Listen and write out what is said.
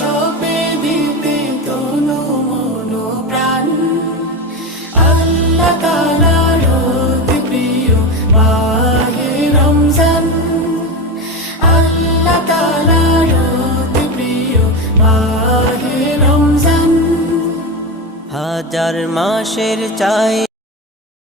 সপে দিতে তনু মন প্রাণ। আল্লাহ তাআলার অতি প্রিয় মাহে রমজান, আল্লাহ তাআলার অতি প্রিয় মাহে রমজান। হাজার মাসের চাই